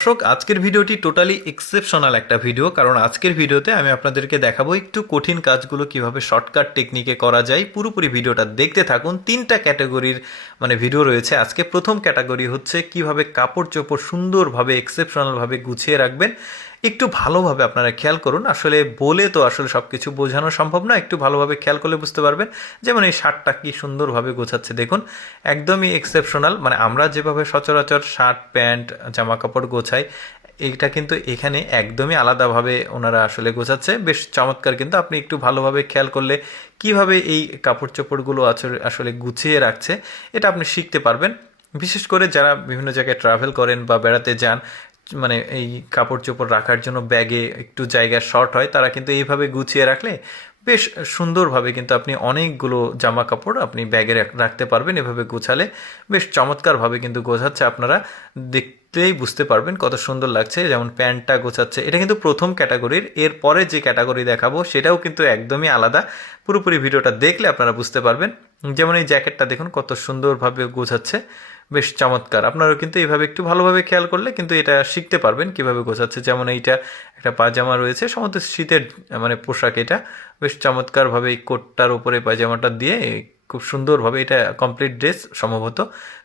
দর্শক, আজকের ভিডিওটি টোটালি এক্সেপশনাল একটা ভিডিও, কারণ আজকের ভিডিওতে আমি আপনাদেরকে দেখাবো একটু কঠিন কাজগুলো কিভাবে শর্টকাট টেকনিকে করা যায়। পুরোপুরি ভিডিওটা দেখতে থাকুন। তিনটা ক্যাটাগরির ভিডিও রয়েছে আজকে। প্রথম ক্যাটাগরি হচ্ছে কিভাবে কাপড় চোপড় সুন্দরভাবে এক্সেপশনালভাবে গুছিয়ে রাখবেন। একটু ভালোভাবে আপনারা খেয়াল করুন, আসলে বলে তো আসলে সব কিছু বোঝানো সম্ভব না, একটু ভালোভাবে খেয়াল করলে বুঝতে পারবেন। যেমন এই শার্টটা কি সুন্দরভাবে গোছাচ্ছে দেখুন, একদমই এক্সেপশনাল। আমরা যেভাবে সচরাচর শার্ট প্যান্ট জামা কাপড় গোছাই, এইটা কিন্তু এখানে একদমই আলাদাভাবে ওনারা আসলে গোছাচ্ছে, বেশ চমৎকার। কিন্তু আপনি একটু ভালোভাবে খেয়াল করলে কিভাবে এই কাপড় চোপড়গুলো আসলে গুছিয়ে রাখছে, এটা আপনি শিখতে পারবেন। বিশেষ করে যারা বিভিন্ন জায়গায় ট্রাভেল করেন বা বেড়াতে যান, এই কাপড় চোপড় রাখার জন্য ব্যাগে একটু জায়গা শর্ট হয়, তারা কিন্তু এইভাবে গুছিয়ে রাখলে বেশ সুন্দরভাবে কিন্তু আপনি অনেকগুলো জামা কাপড় আপনি ব্যাগে রাখতে পারবেন। এভাবে গোছালে বেশ চমৎকারভাবে কিন্তু গোছাচ্ছে, আপনারা দেখতেই বুঝতে পারবেন কত সুন্দর লাগছে। যেমন প্যান্টটা গোছাচ্ছে, এটা কিন্তু প্রথম ক্যাটাগরির। এরপরে যে ক্যাটাগরি দেখাবো সেটাও কিন্তু একদমই আলাদা। পুরোপুরি ভিডিওটা দেখলে আপনারা বুঝতে পারবেন। যেমন এই জ্যাকেটটা দেখুন কত সুন্দরভাবে গোছাচ্ছে, বেশ চমৎকার। আপনারাও কিন্তু এইভাবে একটু ভালোভাবে খেয়াল করলে কিন্তু এটা শিখতে পারবেন কিভাবে গোছাচ্ছে। যেমন এইটা একটা পাজামা রয়েছে, সমস্ত শীতের পোশাক। এটা বেশ চমৎকারভাবে এই কোটটার উপরে পাজামাটা দিয়ে খুব সুন্দরভাবে, এটা কমপ্লিট ড্রেস সম্ভবত,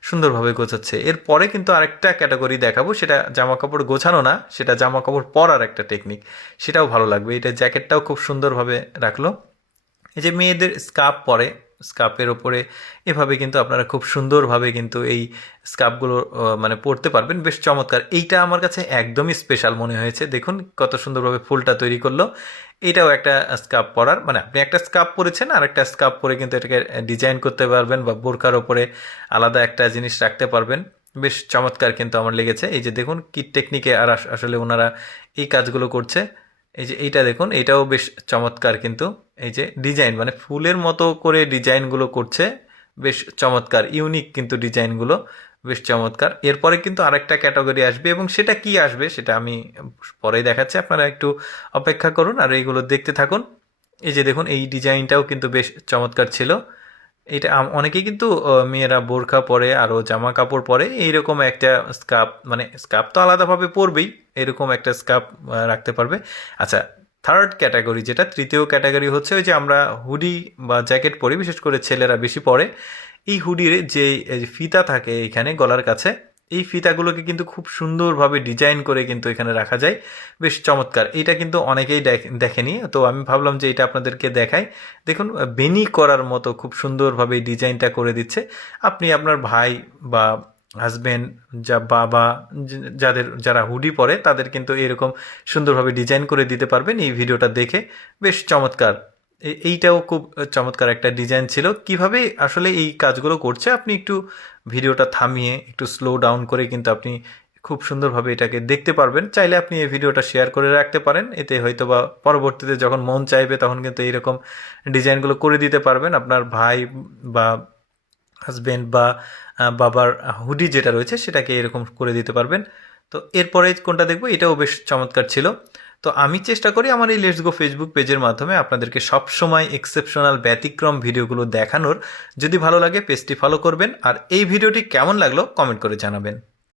সুন্দরভাবে গোছাচ্ছে। এরপরে কিন্তু আরেকটা ক্যাটাগরি দেখাবো, সেটা জামা কাপড় গোছানো না, সেটা জামা কাপড় পরার একটা টেকনিক, সেটাও ভালো লাগবে। এটা জ্যাকেটটাও খুব সুন্দরভাবে রাখলো। এই যে মেয়েদের স্কার্ফ পরে, স্কার্ফের ওপরে এভাবে কিন্তু আপনারা খুব সুন্দরভাবে কিন্তু এই স্কার্ফগুলো পরতে পারবেন, বেশ চমৎকার। এইটা আমার কাছে একদমই স্পেশাল মনে হয়েছে। দেখুন কত সুন্দরভাবে ফুলটা তৈরি করলো। এটাও একটা স্কার্ফ পরার, আপনি একটা স্কার্ফ পরেছেন আর একটা স্কার্ফ পরে কিন্তু এটাকে ডিজাইন করতে পারবেন, বা বোরকার ওপরে আলাদা একটা জিনিস রাখতে পারবেন। বেশ চমৎকার কিন্তু আমার লেগেছে। এই যে দেখুন কি টেকনিকে আর আসলে ওনারা এই কাজগুলো করছে। এই যে এইটা দেখুন, এটাও বেশ চমৎকার কিন্তু। এই যে ডিজাইন, ফুলের মতো করে ডিজাইনগুলো করছে, বেশ চমৎকার, ইউনিক কিন্তু ডিজাইনগুলো, বেশ চমৎকার। এরপরে কিন্তু আরেকটা ক্যাটাগরি আসবে, এবং সেটা কি আসবে সেটা আমি পরেই দেখাচ্ছি। আপনারা একটু অপেক্ষা করুন আর এইগুলো দেখতে থাকুন। এই যে দেখুন, এই ডিজাইনটাও কিন্তু বেশ চমৎকার ছিল। এটা অনেকেই কিন্তু মেয়েরা বোরখা পরে আরও জামা কাপড় পরে, এইরকম একটা স্কার্ফ, স্কার্ফ তো আলাদাভাবে পরবেই, এরকম একটা স্কার্ফ রাখতে পারবে। আচ্ছা, থার্ড ক্যাটাগরি, যেটা তৃতীয় ক্যাটাগরি হচ্ছে ওই যে আমরা হুডি বা জ্যাকেট পরি, বিশেষ করে ছেলেরা বেশি পরে। এই হুডির যে ফিতা থাকে এখানে গলার কাছে, এই ফিতাগুলোকে কিন্তু খুব সুন্দরভাবে ডিজাইন করে কিন্তু এখানে রাখা যায়, বেশ চমৎকার। এটা কিন্তু অনেকেই দেখেনি, তো আমি ভাবলাম যে এটা আপনাদেরকে দেখাই। দেখুন বেনি করার মতো খুব সুন্দরভাবে ডিজাইনটা করে দিচ্ছে। আপনি আপনার ভাই বা হাজব্যান্ড, বাবা, যারা হুডি পরে তাদের কিন্তু এরকম সুন্দরভাবে ডিজাইন করে দিতে পারবেন এই ভিডিওটা দেখে, বেশ চমৎকার। এইটাও খুব চমৎকার একটা ডিজাইন ছিল। কিভাবে আসলে এই কাজগুলো করছে, আপনি একটু ভিডিওটা থামিয়ে একটু স্লো ডাউন করে কিন্তু আপনি খুব সুন্দরভাবে এটাকে দেখতে পারবেন। চাইলে আপনি এই ভিডিওটা শেয়ার করে রাখতে পারেন, এতে হয়তো বা পরবর্তীতে যখন মন চাইবে তখন কিন্তু এইরকম ডিজাইনগুলো করে দিতে পারবেন। আপনার ভাই বা হাজব্যান্ড বা বাবার হুডি যেটা রয়েছে সেটাকে এরকম করে দিতে পারবেন। তো এরপরে কোনটা দেখবো, এটাও বেশ চমৎকার ছিল। তো আমি চেষ্টা করি আমার এই লেটস গো ফেসবুক পেজের মাধ্যমে আপনাদেরকে সবসময় এক্সেপশনাল ব্যতিক্রম ভিডিওগুলো দেখানোর। যদি ভালো লাগে পেজটি ফলো করবেন, আর এই ভিডিওটি কেমন লাগলো কমেন্ট করে জানাবেন।